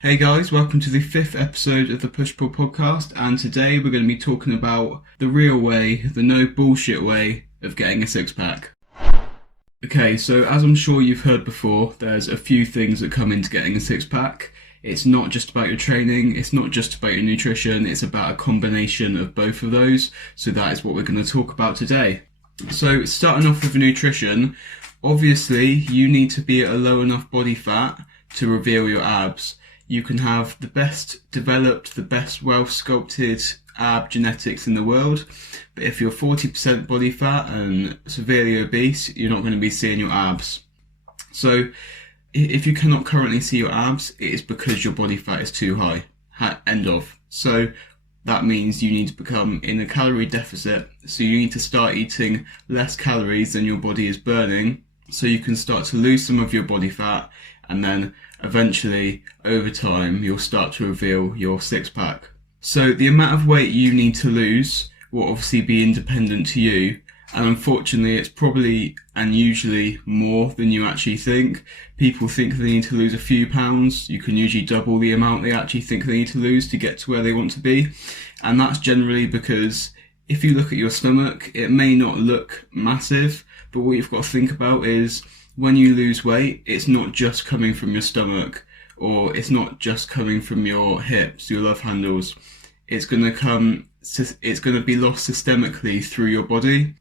Hey guys, welcome to the fifth episode of the Push Pull podcast, and today we're going to be talking about the real way, the no bullshit way of getting a six pack. Okay, so as I'm sure you've heard before, there's a few things that come into getting a six pack. It's not just about your training, it's not just about your nutrition, it's about a combination of both of those, so that is what we're going to talk about today. So starting off with nutrition, obviously you need to be at a low enough body fat to reveal your abs. You can have the best developed, the best well-sculpted ab genetics in the world, but if you're 40% body fat and severely obese, you're not going to be seeing your abs. So if you cannot currently see your abs, it is because your body fat is too high. End of. So that means you need to become in a calorie deficit, so you need to start eating less calories than your body is burning, so you can start to lose some of your body fat, and then eventually, over time, you'll start to reveal your six pack. So the amount of weight you need to lose will obviously be independent to you, and unfortunately it's probably and usually more than you actually think. People think they need to lose a few pounds. You can usually double the amount they actually think they need to lose to get to where they want to be, and that's generally because if you look at your stomach, it may not look massive, but what you've got to think about is when you lose weight, it's not just coming from your stomach, or it's not just coming from your hips, your love handles. It's going to be lost systemically through your body.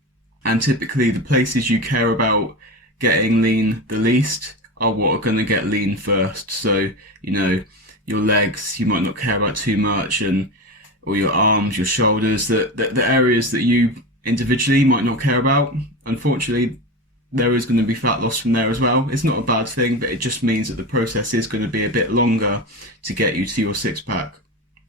And typically the places you care about getting lean the least are what are going to get lean first. So, your legs, you might not care about too much, or your arms, your shoulders, the areas that you individually might not care about. Unfortunately, there is going to be fat loss from there as well. It's not a bad thing, but it just means that the process is going to be a bit longer to get you to your six pack.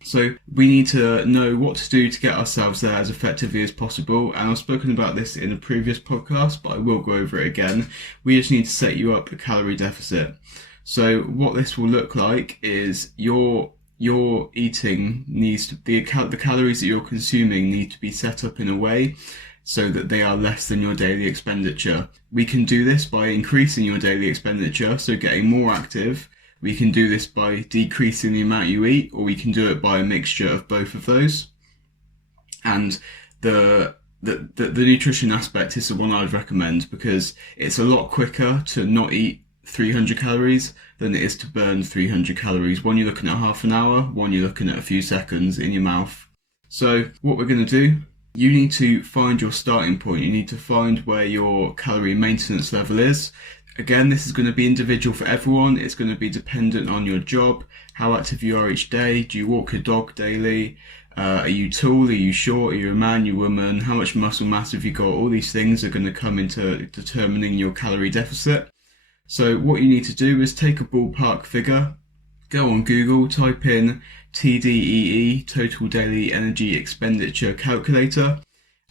So we need to know what to do to get ourselves there as effectively as possible. And I've spoken about this in a previous podcast, but I will go over it again. We just need to set you up a calorie deficit. So what this will look like is your eating needs to, the calories that you're consuming need to be set up in a way so that they are less than your daily expenditure. We can do this by increasing your daily expenditure, so getting more active. We can do this by decreasing the amount you eat, or we can do it by a mixture of both of those. And the nutrition aspect is the one I would recommend, because it's a lot quicker to not eat 300 calories than it is to burn 300 calories. One, you're looking at half an hour, one, you're looking at a few seconds in your mouth. So what we're going to do, you need to find your starting point. You need to find where your calorie maintenance level is. Again, this is going to be individual for everyone. It's going to be dependent on your job, how active you are each day. Do you walk your dog daily? Are you tall? Are you short? Are you a man? Are you a woman? How much muscle mass have you got? All these things are going to come into determining your calorie deficit. So what you need to do is take a ballpark figure, go on Google, type in TDEE, Total Daily Energy Expenditure Calculator,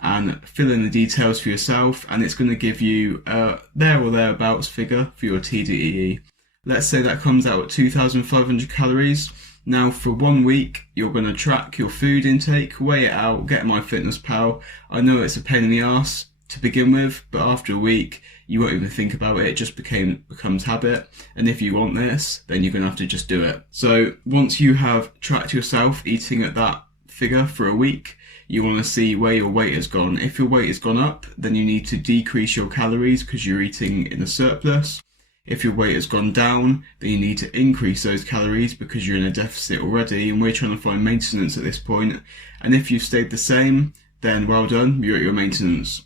and fill in the details for yourself, and it's going to give you a there or thereabouts figure for your TDEE. Let's say that comes out at 2,500 calories. Now for 1 week, you're going to track your food intake, weigh it out, get MyFitnessPal. I know it's a pain in the ass to begin with, but after a week, you won't even think about it. It just becomes habit. And if you want this, then you're going to have to just do it. So once you have tracked yourself eating at that figure for a week, you want to see where your weight has gone. If your weight has gone up, then you need to decrease your calories because you're eating in a surplus. If your weight has gone down, then you need to increase those calories because you're in a deficit already, and we're trying to find maintenance at this point. And if you've stayed the same, then well done, you're at your maintenance.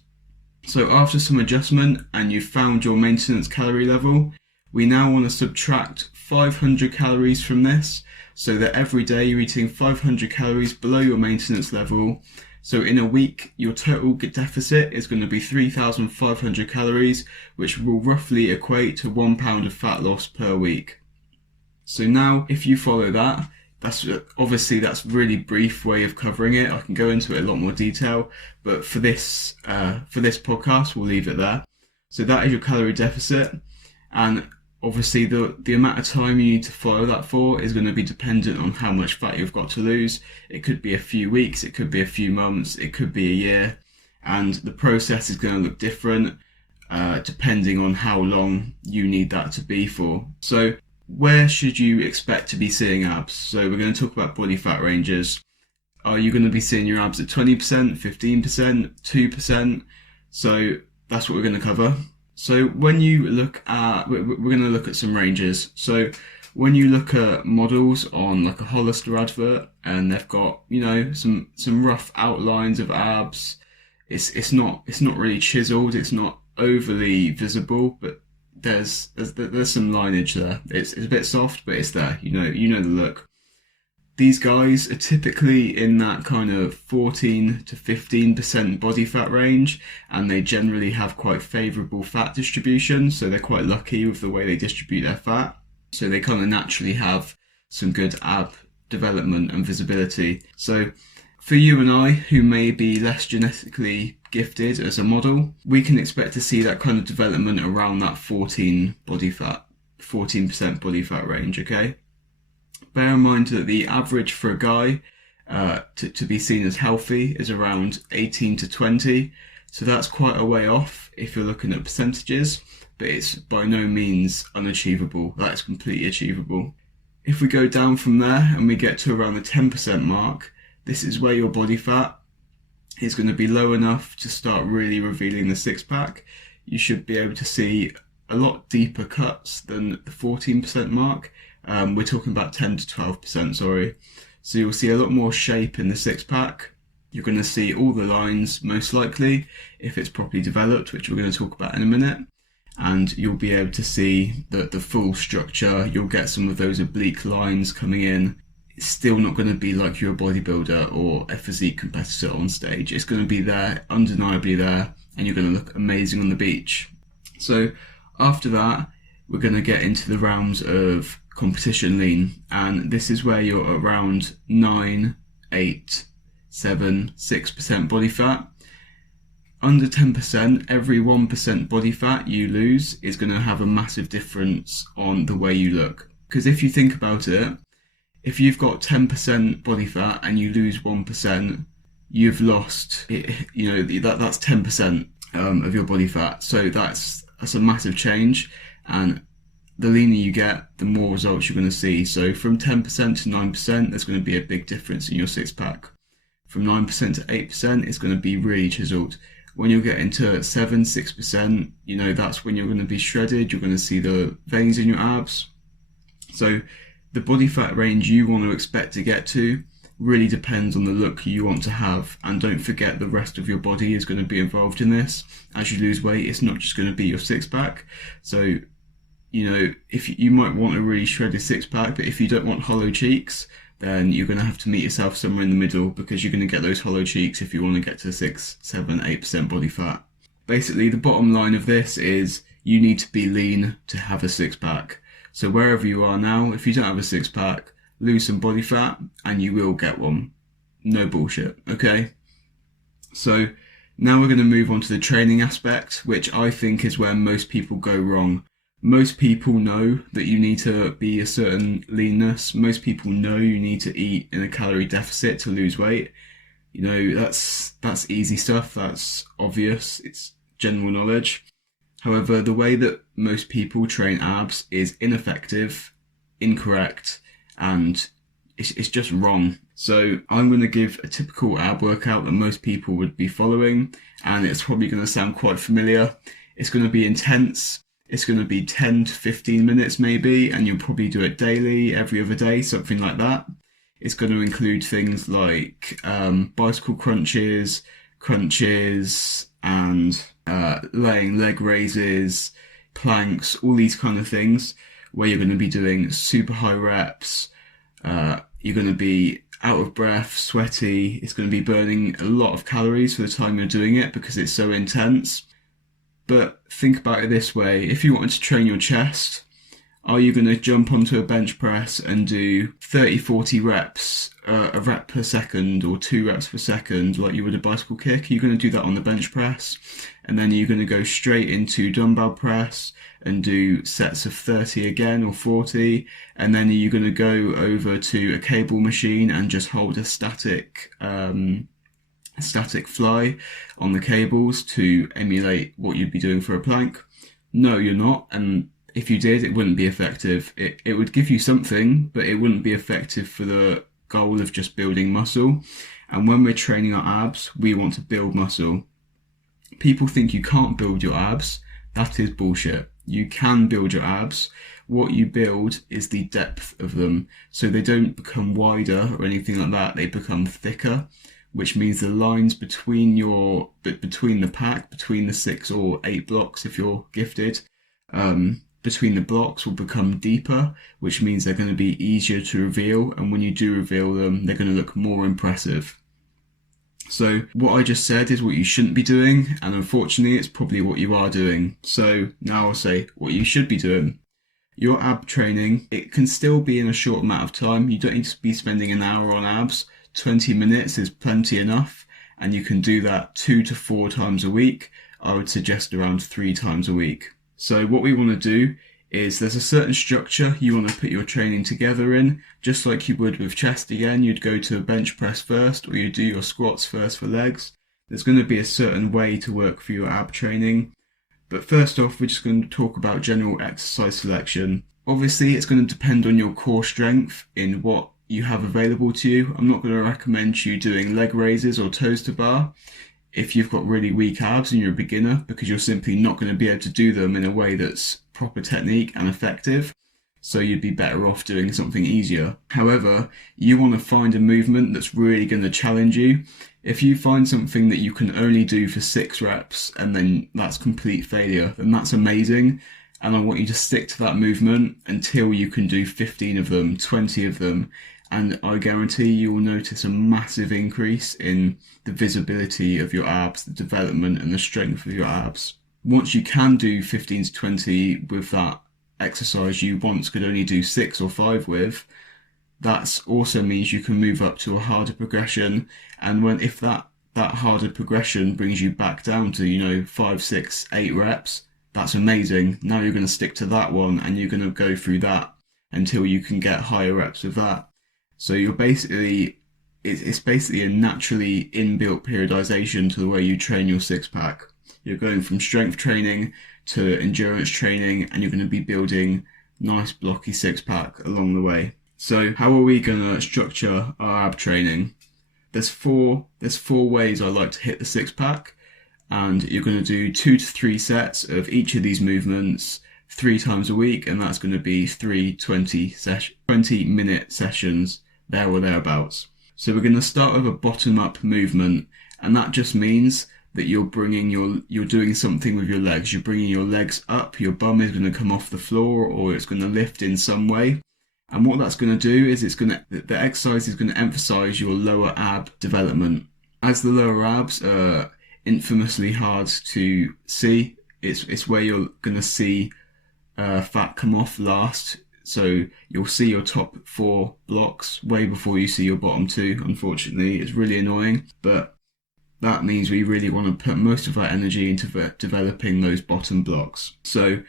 So after some adjustment and you've found your maintenance calorie level, we now want to subtract 500 calories from this, so that every day you're eating 500 calories below your maintenance level. So in a week, your total deficit is going to be 3,500 calories, which will roughly equate to 1 pound of fat loss per week. So now, if you follow that, that's really brief way of covering it. I can go into it a lot more detail, but for this podcast, we'll leave it there. So that is your calorie deficit, and obviously the amount of time you need to follow that for is going to be dependent on how much fat you've got to lose. It could be a few weeks, it could be a few months, it could be a year, and the process is going to look different depending on how long you need that to be for. So where should you expect to be seeing abs? So we're going to talk about body fat ranges. Are you going to be seeing your abs at 20%, 15%, 2%? So that's what we're going to cover. So when you look at, we're going to look at some ranges. So when you look at models on like a Hollister advert and they've got, you know, some rough outlines of abs, it's not really chiseled, it's not overly visible, but there's some lineage there. It's a bit soft, but it's there. You know the look. These guys are typically in that kind of 14 to 15% body fat range, and they generally have quite favourable fat distribution, so they're quite lucky with the way they distribute their fat. So they kind of naturally have some good ab development and visibility. So for you and I, who may be less genetically gifted as a model, we can expect to see that kind of development around that 14% body fat range, okay? Bear in mind that the average for a guy to be seen as healthy is around 18 to 20. So that's quite a way off if you're looking at percentages, but it's by no means unachievable. That is completely achievable. If we go down from there and we get to around the 10% mark, this is where your body fat is going to be low enough to start really revealing the six pack. You should be able to see a lot deeper cuts than the 14% mark. We're talking about 10 to 12%, sorry. So you'll see a lot more shape in the six pack. You're going to see all the lines, most likely, if it's properly developed, which we're going to talk about in a minute. And you'll be able to see the full structure. You'll get some of those oblique lines coming in. It's still not going to be like you're a bodybuilder or a physique competitor on stage. It's going to be there, undeniably there, and you're going to look amazing on the beach. So after that, we're going to get into the realms of competition lean, and this is where you're around 9, 8, 7, 6% body fat. Under 10%, every 1% body fat you lose is going to have a massive difference on the way you look. Because if you think about it, if you've got 10% body fat and you lose 1%, you've lost, you know, that's 10% of your body fat. So that's a massive change, and the leaner you get, the more results you're going to see. So from 10% to 9%, there's going to be a big difference in your six pack. From 9% to 8%, it's going to be really chiseled. When you get into 7, 6%, you know, that's when you're going to be shredded. You're going to see the veins in your abs. So the body fat range you want to expect to get to really depends on the look you want to have. And don't forget, the rest of your body is going to be involved in this. As you lose weight, it's not just going to be your six pack. So, you know, if you might want a really shredded six pack, but if you don't want hollow cheeks, then you're going to have to meet yourself somewhere in the middle, because you're going to get those hollow cheeks if you want to get to 6, 7, 8% body fat. Basically, the bottom line of this is you need to be lean to have a six pack. So wherever you are now, if you don't have a six pack, lose some body fat and you will get one. No bullshit, okay? So now we're going to move on to the training aspect, which I think is where most people go wrong. Most people know that you need to be a certain leanness. Most people know you need to eat in a calorie deficit to lose weight. You know, that's easy stuff. That's obvious. It's general knowledge. However, the way that most people train abs is ineffective, incorrect, and it's just wrong. So I'm going to give a typical ab workout that most people would be following, and it's probably going to sound quite familiar. It's going to be intense. It's going to be 10 to 15 minutes maybe, and you'll probably do it daily, every other day, something like that. It's going to include things like bicycle crunches, and laying leg raises, planks, all these kind of things, where you're going to be doing super high reps. You're going to be out of breath, sweaty. It's going to be burning a lot of calories for the time you're doing it because it's so intense. But think about it this way. If you wanted to train your chest, are you going to jump onto a bench press and do 30, 40 reps, a rep per second or 2 reps per second like you would a bicycle kick? Are you going to do that on the bench press? And then you're going to go straight into dumbbell press and do sets of 30 again or 40. And then you're going to go over to a cable machine and just hold a static fly on the cables to emulate what you'd be doing for a plank. No, you're not. And If you did, it wouldn't be effective. It would give you something, but it wouldn't be effective for the goal of just building muscle. And when we're training our abs, we want to build muscle. People think you can't build your abs. That is bullshit. You can build your abs. What you build is the depth of them. So they don't become wider or anything like that. They become thicker, which means the lines between the pack, between the 6 or 8 blocks if you're gifted, between the blocks will become deeper, which means they're going to be easier to reveal. And when you do reveal them, they're going to look more impressive. So what I just said is what you shouldn't be doing, and unfortunately it's probably what you are doing. So now I'll say what you should be doing. Your ab training, it can still be in a short amount of time. You don't need to be spending an hour on abs. 20 minutes is plenty enough, and you can do that 2 to 4 times a week. I would suggest around 3 times a week. So what we want to do is there's a certain structure you want to put your training together in, just like you would with chest again. You'd go to a bench press first, or you do your squats first for legs. There's going to be a certain way to work for your ab training. But first off, we're just going to talk about general exercise selection. Obviously, it's going to depend on your core strength in what you have available to you. I'm not going to recommend you doing leg raises or toes to bar if you've got really weak abs and you're a beginner, because you're simply not going to be able to do them in a way that's proper technique and effective. So you'd be better off doing something easier. However, you want to find a movement that's really going to challenge you. If you find something that you can only do for 6 reps and then that's complete failure, then that's amazing. And I want you to stick to that movement until you can do 15 of them, 20 of them. And I guarantee you will notice a massive increase in the visibility of your abs, the development and the strength of your abs. Once you can do 15 to 20 with that exercise you once could only do 6 or 5 with, that also means you can move up to a harder progression. And if that harder progression brings you back down to 5, 6, 8 reps, that's amazing. Now you're going to stick to that one and you're going to go through that until you can get higher reps with that. So it's basically a naturally inbuilt periodization to the way you train your 6-pack. You're going from strength training to endurance training, and you're going to be building nice blocky 6-pack along the way. So how are we going to structure our ab training? There's four ways I like to hit the 6-pack, and you're going to do 2 to 3 sets of each of these movements 3 times a week, and that's going to be 3 20-minute sessions, there or thereabouts. So we're going to start with a bottom-up movement, and that just means that you're doing something with your legs. You're bringing your legs up, your bum is going to come off the floor, or it's going to lift in some way. And what that's going to do is the exercise is going to emphasize your lower ab development. As the lower abs are infamously hard to see, it's where you're going to see fat come off last. So you'll see your top 4 blocks way before you see your bottom 2. Unfortunately, it's really annoying, but that means we really want to put most of our energy into developing those bottom blocks. So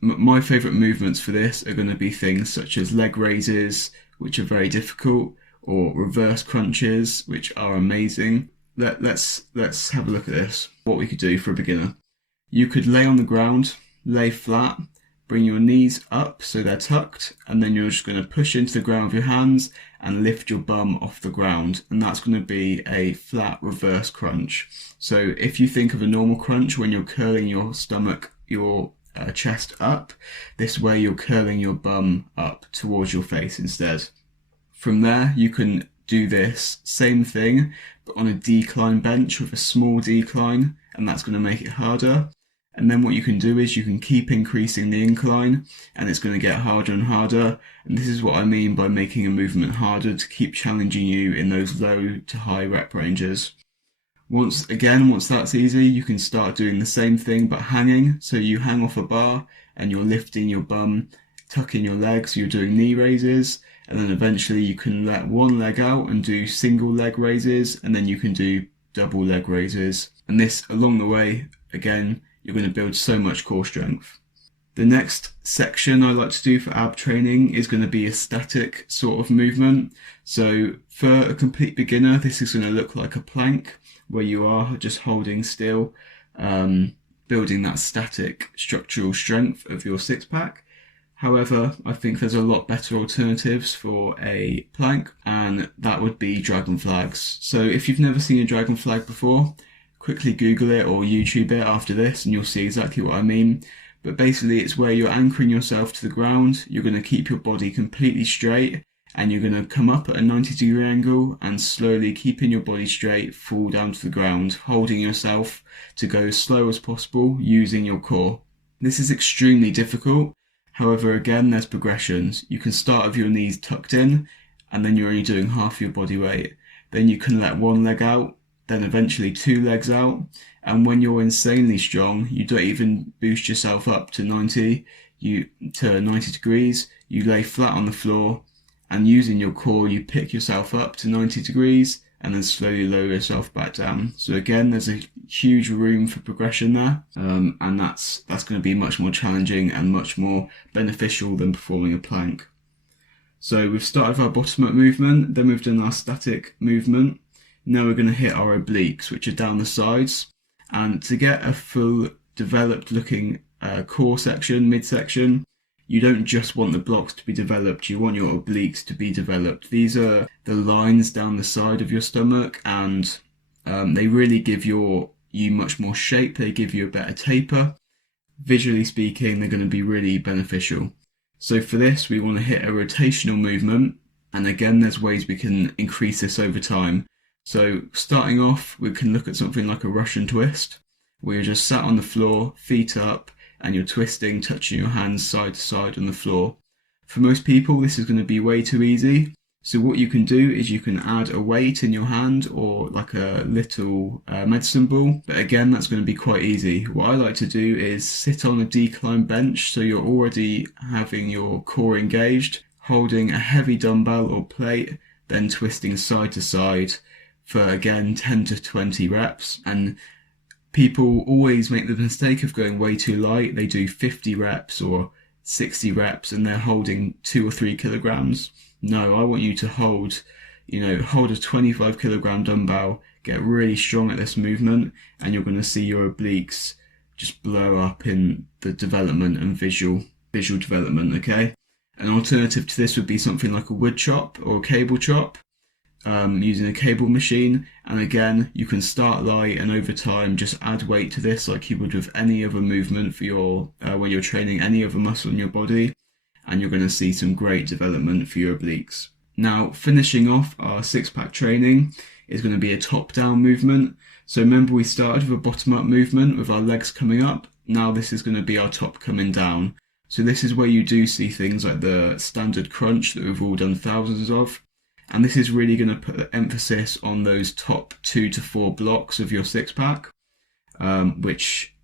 my favourite movements for this are going to be things such as leg raises, which are very difficult, or reverse crunches, which are amazing. Let's have a look at this. What we could do for a beginner. You could lay on the ground, lay flat, bring your knees up so they're tucked, and then you're just going to push into the ground with your hands and lift your bum off the ground, and that's going to be a flat reverse crunch. So if you think of a normal crunch when you're curling your stomach, your chest up, this way you're curling your bum up towards your face instead. From there you can do this same thing but on a decline bench with a small decline, and that's going to make it harder. And then what you can do is you can keep increasing the incline, and it's going to get harder and harder. And this is what I mean by making a movement harder, to keep challenging you in those low to high rep ranges. Once that's easy, you can start doing the same thing but hanging. So you hang off a bar and you're lifting your bum, tucking your legs, you're doing knee raises, and then eventually you can let one leg out and do single leg raises, and then you can do double leg raises. And this, along the way, again, you're going to build so much core strength. The next section I like to do for ab training is going to be a static sort of movement. So for a complete beginner, this is going to look like a plank, where you are just holding still. building that static structural strength of your six pack. However, I think there's a lot better alternatives for a plank, and that would be dragon flags. So if you've never seen a dragon flag before, quickly Google it or YouTube it after this and you'll see exactly what I mean. But basically it's where you're anchoring yourself to the ground, you're going to keep your body completely straight, and you're going to come up at a 90-degree angle and slowly, keeping your body straight, fall down to the ground, holding yourself to go as slow as possible using your core. This is extremely difficult. However, again, there's progressions. You can start with your knees tucked in, and then you're only doing half your body weight. Then you can let one leg out, then eventually two legs out. And when you're insanely strong, you don't even boost yourself up to 90 degrees. You lay flat on the floor, and using your core, you pick yourself up to 90 degrees and then slowly lower yourself back down. So again, there's a huge room for progression there, and that's going to be much more challenging and much more beneficial than performing a plank. So we've started our bottom up movement, then we've done our static movement. Now we're going to hit our obliques, which are down the sides. And to get a full developed looking core section, midsection, you don't just want the blocks to be developed, you want your obliques to be developed. These are the lines down the side of your stomach, and they really give you much more shape, they give you a better taper. Visually speaking, they're going to be really beneficial. So for this, we want to hit a rotational movement, and again, there's ways we can increase this over time. So starting off, we can look at something like a Russian twist, where you're just sat on the floor, feet up, and you're twisting, touching your hands side to side on the floor. For most people, this is going to be way too easy. So what you can do is you can add a weight in your hand or like a little medicine ball. But again, that's going to be quite easy. What I like to do is sit on a decline bench, so you're already having your core engaged, holding a heavy dumbbell or plate, then twisting side to side for, again, 10 to 20 reps. And people always make the mistake of going way too light. They do 50 reps or 60 reps and they're holding 2 or 3 kilograms. No, I want you to hold a 25 kilogram dumbbell, get really strong at this movement, and you're going to see your obliques just blow up in the development and visual development, okay? An alternative to this would be something like a wood chop or a cable chop. Using a cable machine, and again you can start light and over time just add weight to this like you would with any other movement for your when you're training any other muscle in your body, and you're going to see some great development for your obliques. Now, finishing off our six-pack training is going to be a top-down movement. So remember, we started with a bottom-up movement with our legs coming up. Now this is going to be our top coming down. So this is where you do see things like the standard crunch that we've all done thousands of. And this is really going to put the emphasis on those top 2 to 4 blocks of your six pack, which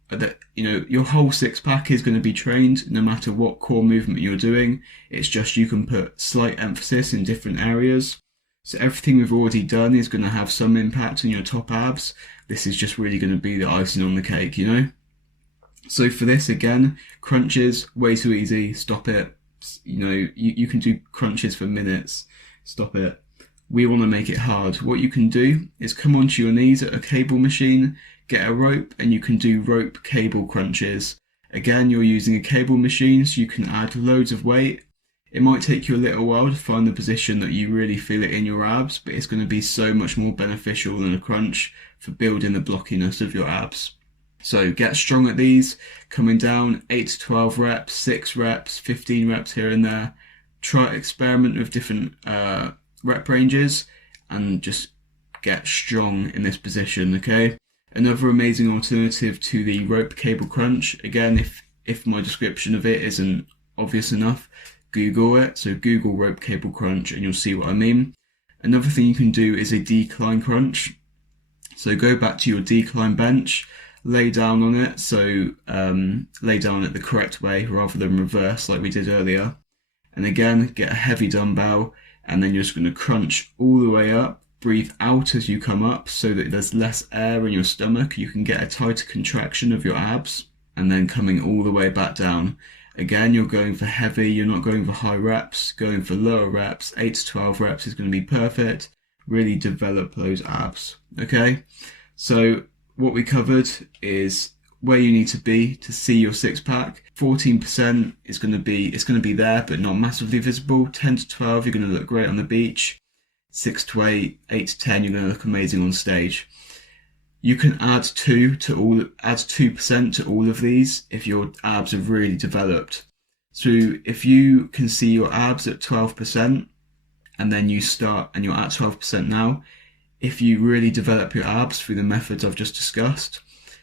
your whole six pack is going to be trained no matter what core movement you're doing. It's just you can put slight emphasis in different areas. So everything we've already done is going to have some impact on your top abs. This is just really going to be the icing on the cake, So for this, again, crunches, way too easy, stop it. You can do crunches for minutes. Stop it. We want to make it hard. What you can do is come onto your knees at a cable machine, get a rope, and you can do rope cable crunches. Again, you're using a cable machine, so you can add loads of weight. It might take you a little while to find the position that you really feel it in your abs, but it's going to be so much more beneficial than a crunch for building the blockiness of your abs. So get strong at these, coming down 8 to 12 reps, 6 reps, 15 reps here and there. Try experiment with different rep ranges and just get strong in this position, okay? Another amazing alternative to the rope cable crunch, again, if my description of it isn't obvious enough, Google it. So Google rope cable crunch and you'll see what I mean. Another thing you can do is a decline crunch. So go back to your decline bench, lay down on it, so lay down it the correct way rather than reverse like we did earlier. And again, get a heavy dumbbell, and then you're just going to crunch all the way up. Breathe out as you come up so that there's less air in your stomach. You can get a tighter contraction of your abs, and then coming all the way back down. Again, you're going for heavy, you're not going for high reps, going for lower reps. 8 to 12 reps is going to be perfect. Really develop those abs, okay? So what we covered is where you need to be to see your six pack. 14% is going to be there, but not massively visible. 10 to 12, you're going to look great on the beach. 6 to 8, 8 to 10, you're going to look amazing on stage. You can add 2% to all of these if your abs have really developed. So if you can see your abs at 12%, and then you start and you're at 12% now, if you really develop your abs through the methods I've just discussed,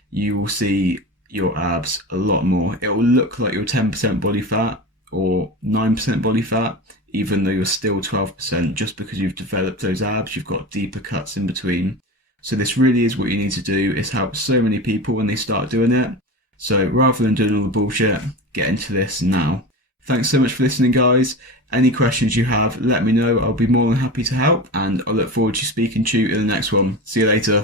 you will see your abs a lot more. It will look like you're 10% body fat or 9% body fat, even though you're still 12%, just because you've developed those abs, you've got deeper cuts in between. So this really is what you need to do. It's helped so many people when they start doing it. So rather than doing all the bullshit, get into this now. Thanks so much for listening, guys. Any questions you have, let me know. I'll be more than happy to help, and I look forward to speaking to you in the next one. See you later.